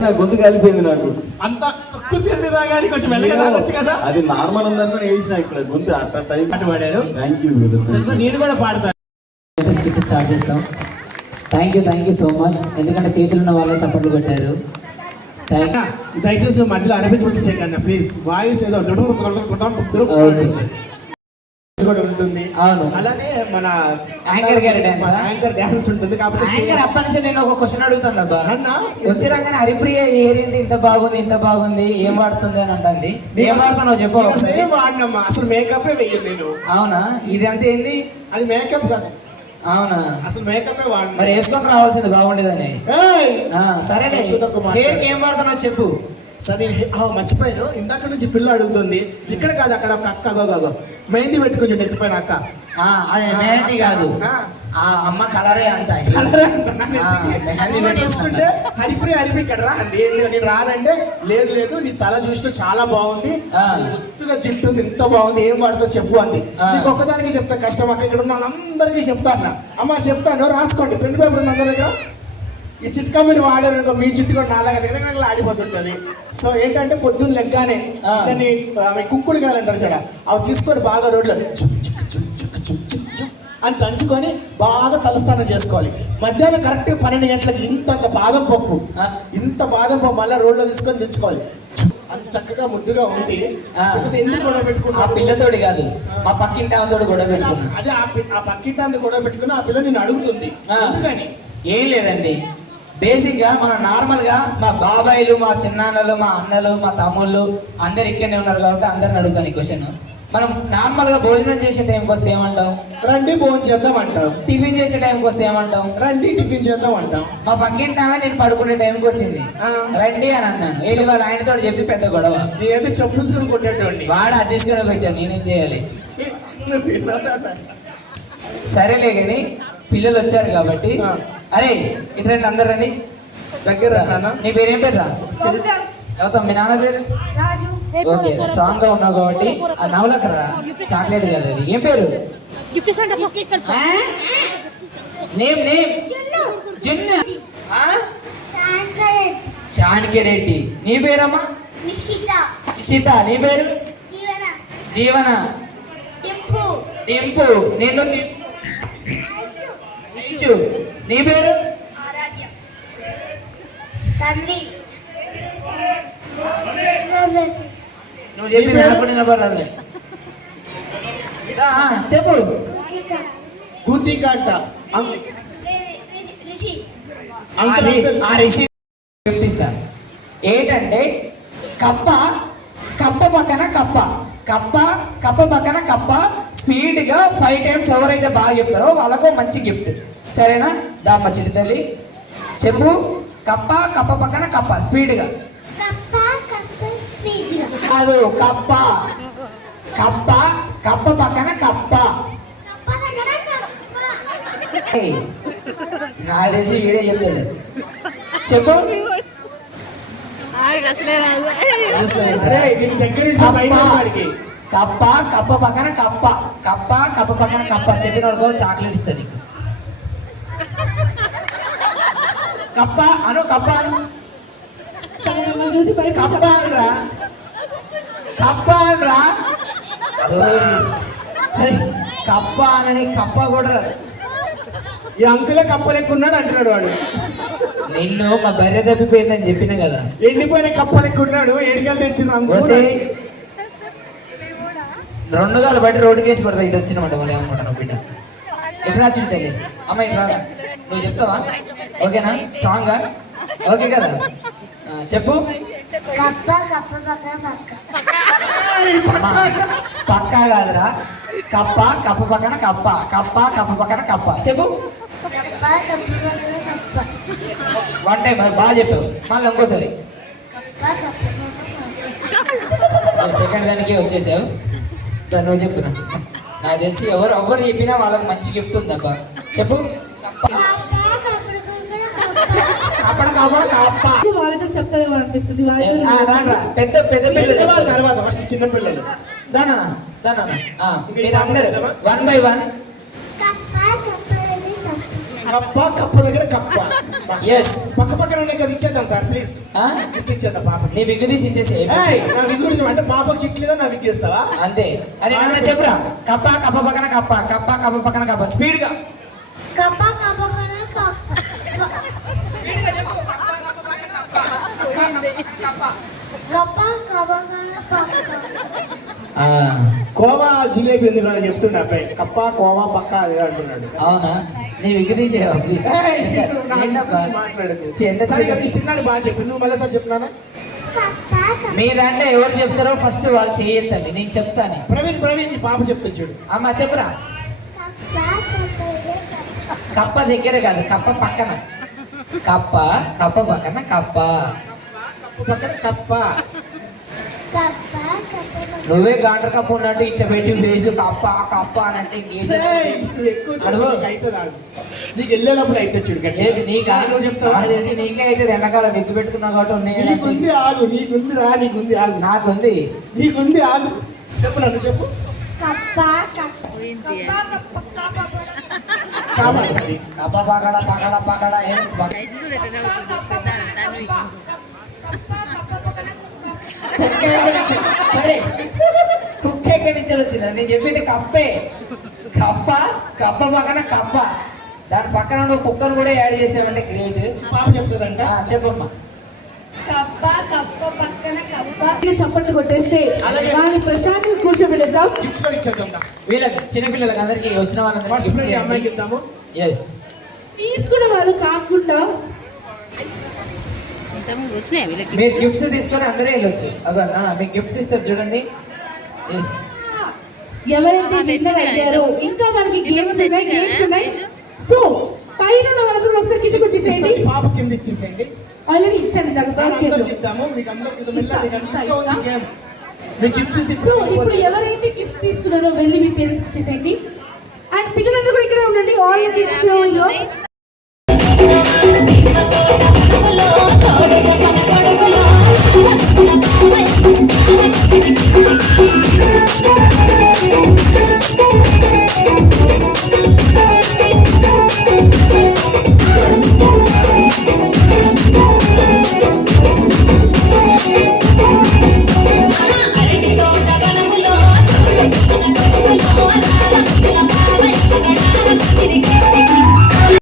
గొంతు కలిపోయింది నాకు. అంత కానీ కొంచెం మెల్లగా తాగొచ్చు కదా. అది నార్మల్ ఉందనుకుని వేసిన ఇక్కడ గొంతు అట్ట పాడారు. Thank you. నేను కూడా పాడతాను. స్టార్ట్ చేస్తాం. Thank you so much. ఎందుకంటే చేతులు ఉన్న వాళ్ళే చప్పట్లు కొట్టారు. దయచేసి మధ్యలో అరబిక్ మిక్స్ చేయకండి ప్లీజ్. వాయిస్ ఏదో కూడా ఉంటుంది. అవును, అలానే మన యాంకర్ గారి డాన్స్ ఉంటుంది. కాబట్టి యాంకర్ అప్పటి నుంచి నేను ఒక క్వశ్చన్ అడుగుతాను అబ్బా. వచ్చి రాగానే హరిప్రియ ఏంటి ఇంత బాగుంది ఏం వాడుతుంది అని అంటుంది. ఏం వాడుతున్నావు చెప్పు. ఏం వాడినమ్మా, అసలు మేకప్ వేయను నేను. అవునా, ఇది అంతా ఏంది? అది మేకప్ కాదు. అవునా, అసలు మేకప్ వాడిన. మరి వేసుకొని రావాల్సింది బాగుండేదని. సరేలే, ఏం వాడుతున్నావు చెప్పు. సరే మర్చిపోయాను. ఇందాక నుంచి పిల్ల అడుగుతుంది. ఇక్కడ కాదు, అక్కడ ఒక అక్క కాదు మెహందీ పెట్టుకొచ్చి ఎత్తిపోయిన అక్క. అదే మెహందీ కాదు, ఆ అమ్మ కలరే అంట. వస్తుంటే హరిప్రియ ఇక్కడ రా అండి. నేను రానంటే లేదు నీ తల చూస్తే చాలా బాగుంది, గుర్తుగా జింటుంది, ఇంత బాగుంది, ఏం వాడుతో చెప్పు అంది. నీకు ఒక్కదానికి చెప్తా కష్టం అక్క, ఇక్కడ ఉన్న వాళ్ళందరికీ చెప్తాను. అమ్మ చెప్తాను, రాసుకోండి. పెన్ పేపర్ ఉంది అందరి దగ్గర. ఈ చిట్కా మీరు వాడారు, మీ చిట్కా నాలాగా దగ్గర ఆడిపోతుంటది. సో ఏంటంటే పొద్దున్న లెగ్గానే దాన్ని కుంకుడు కాయాలంటారు చూడ, అవి తీసుకొని బాగా రోడ్లో అని దంచుకొని బాగా తలస్నానం చేసుకోవాలి. మధ్యాహ్నం కరెక్ట్ 12 గంటలకు ఇంత బాదం పప్పు మళ్ళీ రోడ్లో తీసుకొని దంచుకోవాలి. అంత చక్కగా ముద్దుగా ఉంది. ఎందుకు గొడవ పెట్టుకున్నా? ఆ పిల్లతోటి కాదు, మా పక్కింటి ఆమెతోటి గొడవ పెట్టుకున్నా. అదే ఆ పక్కింటి ఆమె గొడవ పెట్టుకుని ఆ పిల్ల నేను అడుగుతుంది ఎందుకని. ఏం లేదండి, బేసిక్ గా మనం నార్మల్ గా మా బాబాయిలు, మా చిన్నాన్నలు, మా అన్నలు, మా తమ్ముళ్ళు అందరు ఇక్కడనే ఉన్నారు కాబట్టి అందరిని అడుగుతాను ఈ క్వశ్చన్. మనం నార్మల్ గా భోజనం చేసే టైంకి వస్తే ఏమంటాం? రండి భోజనం చేద్దాం అంటాం. టిఫిన్ చేసే టైంకి వస్తే ఏమంటాం? రండి టిఫిన్ చేద్దాం అంటాం. మా పక్కింటి ఆమె నేను పడుకునే టైంకి వచ్చింది, రండి అని అన్నాను. వెళ్ళి వాళ్ళ ఆయనతో చెప్తే పెద్ద గొడవ. నేనైతే చెప్పులు కొట్టేటోండి. వాడు అది తీసుకుని పెట్టాను, నేనేం చేయాలి? సరేలే కానీ పిల్లలు వచ్చారు కాబట్టి, అరే ఇటు అందరు రండి దగ్గర. నీ పేరేం పేరు రా? గౌతమ్. మీ నాన్న పేరు? ఓకే, స్ట్రాంగ్ గా ఉన్నావు కాబట్టి ఆ నవలకరా చాక్లెట్ కదా అది. ఏం పేరు? నేమ్ జున్ను. శాన్కి రెడ్డి. నీ పేరమ్మా? నిషిత. నీ పేరు? జీవన. డింపు. నేను నీ పేరు? నువ్వు చెప్పి వినపడాలి. చెప్పు. రిషి గిఫ్ట్ ఇస్తా. ఏంటంటే కప్ప పక్కన కప్ప పక్కన కప్ప స్పీడ్ గా 5 times ఎవరైతే బాగా చెప్తారో వాళ్ళకు మంచి గిఫ్ట్. సరేనా? దామ్మ చిట్టి తల్లి చెప్పు. కప్ప పక్కన కప్ప స్పీడ్ గా. కాదు, కప్ప పక్కన కప్ప. నాకు తెలిసి వీడే చెప్తాడు. చెప్పు. కప్ప పక్కన కప్ప చెప్పిన వాళ్ళకు చాక్లెట్ ఇస్తా నీకు. కప్ప అను కప్ప అనని కప్ప కూడా. ఈ అంకులే కప్ప లెక్కున్నాడు అంటున్నాడు వాడు. నిన్ను మా బర్రె తప్పిపోయిందని చెప్పిన కదా. ఎండిపోయిన కప్ప లెక్కున్నాడు. ఏడికలు తెచ్చిన 2 గాలు బట్టి రోడ్డు కేసి పడతా. ఇటు వచ్చినమాట వాళ్ళు ఏమనుకుంటాను బిడ్డ. ఎప్పుడు వచ్చింది తల్లి? అమ్మ ఇటు రాదా? నువ్వు చెప్తావా? ఓకేనా? స్ట్రాంగ్ గా ఓకే కదా? చెప్పు. పక్కా కాదురా, కప్ప పక్కన కప్ప. చెప్పు. 1 time బాగా చెప్పావు. మళ్ళీ ఇంకోసారి. సెకండ్ దానికి వచ్చేసావు. నువ్వు చెప్పురా. నాకు తెలిసి ఎవరు చెప్పినా వాళ్ళకి మంచి గిఫ్ట్ ఉందబ్బా. చెప్పు. వాళ్ళతో చెప్తారేమో అనిపిస్తుంది. పెద్ద పిల్లలు తర్వాత ఫస్ట్ చిన్న పిల్లలు. దానా మీరు అందరు 1 by 1. కప్ప కప్ప దగ్గర కప్ప Yes. పక్క పక్కన ఉన్నాయి కదా ఇచ్చేద్దాం సార్ ప్లీజ్ ఆ? గిఫ్ట్ ఇచ్చేద్దాం పాపకి నీ విగ్గు తీసి ఇచ్చేసి ఏయ్, నా విగ్గు గురించి అంటే పాపకి చిట్లేదా నా విగ్గు ఇస్తావా అంతే అని నాన్న చెప్పురా కప్ప కప్ప పక్కన కప్ప కప్ప కప్ప పక్కన కప్ప స్పీడ్ గా కప్ప కప్ప కన కప్ప కప్ప కన కోవా జిలేబీ ఎందుకు అని చెప్తుండే అబ్బాయి కప్ప కోవా పక్క అదే అంటున్నాడు అవునా నీ విగ్గు తీసేవా ప్లీజ్ ఏయ్, నువ్వు నా గురించి మాట్లాడకు సరే ఇక ఈ చిన్నాడు బాగా చెప్పి నువ్వు మళ్ళీ సార్ చెప్తున్నానా కప్ప కప్ప మీ దాంట్లో ఎవరు చెప్తారో ఫస్ట్ వాళ్ళు చేయొద్దండి నేను చెప్తాను ప్రవీణ్ ఈ పాప చెప్తాను చూడు అమ్మ చెప్పురా కప్ప కప్ప కప్ప దగ్గర కాదు కప్ప పక్కన కప్ప కప్ప పక్కన కప్ప కప్ప పక్కన కప్ప కప్ప కప్ప నువ్వే గాంటర్ కప్ప ఉన్నట్టు ఇట్ట పెట్టి ఫేస్ కప్ప కప్ప అని అంటే ఏయ్, నువ్వు ఎక్కువ చూసి నీకు అయితే రాదు నీకు వెళ్ళేటప్పుడు అయితే చూడు గట్టిగా. ఏది నీకా నువ్వు చెప్తావా నాకు తెలిసి నీకే అయితే ఎండాకాలం విగ్గు పెట్టుకున్నావు కాబట్టి ఉన్నాయి నీకుంది ఆగు నీకుంది రా నీకుంది ఆగు నాకుంది నీకుంది ఆగు చెప్పు నన్ను చెప్పు కప్ప కప్ప కప్ప కప్ప కప్ప కావాలి సరే కప్ప పకడ పకడ పకడ ఏం పక- కుక్క ఎక్కడి నుంచి సరే కుక్క ఎక్కడి నుంచి వచ్చింది నేను చెప్పింది కప్పే కప్ప కప్ప పక్కన కప్ప దాని పక్కన నువ్వు కుక్కను కూడా యాడ్ చేసావంటే గ్రేట్ పాప చెప్తుందంట చెప్పమ్మా కప్ప కప్ప పక్కన కప్ప చప్పట్లు కొట్టేస్తే అలాగే. వాళ్ళని ప్రశాంతంగా కూర్చోబెడేద్దాం. గిఫ్ట్స్ కూడా ఇచ్చేద్దాం దా. వీళ్ళకి చిన్నపిల్లలకి అందరికి వచ్చిన ఫస్ట్ ప్రైజ్ అమ్మాయికి వాళ్ళందరికీ ఇద్దాము ఎస్ తీసుకునే వాళ్ళు కాకుండా వచ్చినాయి వీళ్ళకి మీరు గిఫ్ట్స్ తీసుకొని అందరూ వెళ్ళొచ్చు అదో నాన్న మీకు గిఫ్ట్స్ ఇస్తారు చూడండి ఎస్ ఎవరైతే విన్నర్ అయ్యారో ఇంకా మనకి గేమ్స్ ఉన్నాయి సో పైన ఉన్న వాళ్ళందరూ ఒకసారి కిందకి వచ్చేసేయండి. పాప కింద ఇచ్చేసేయండి ఆల్రెడీ ఇచ్చాను నాకు ఫస్ట్ గేమ్ అందరికి ఇద్దాము మీకు అందరికి ఇంకా ఉంది గేమ్ మీకు గిఫ్ట్స్ సో ఇప్పుడు ఎవరైతే గిఫ్ట్స్ తీసుకున్నారో వెళ్ళి మీ పేరెంట్స్ ఇచ్చేసేయండి. అండ్ పిల్లలందరూ కూడా ఇక్కడ ఉండండి. All gifts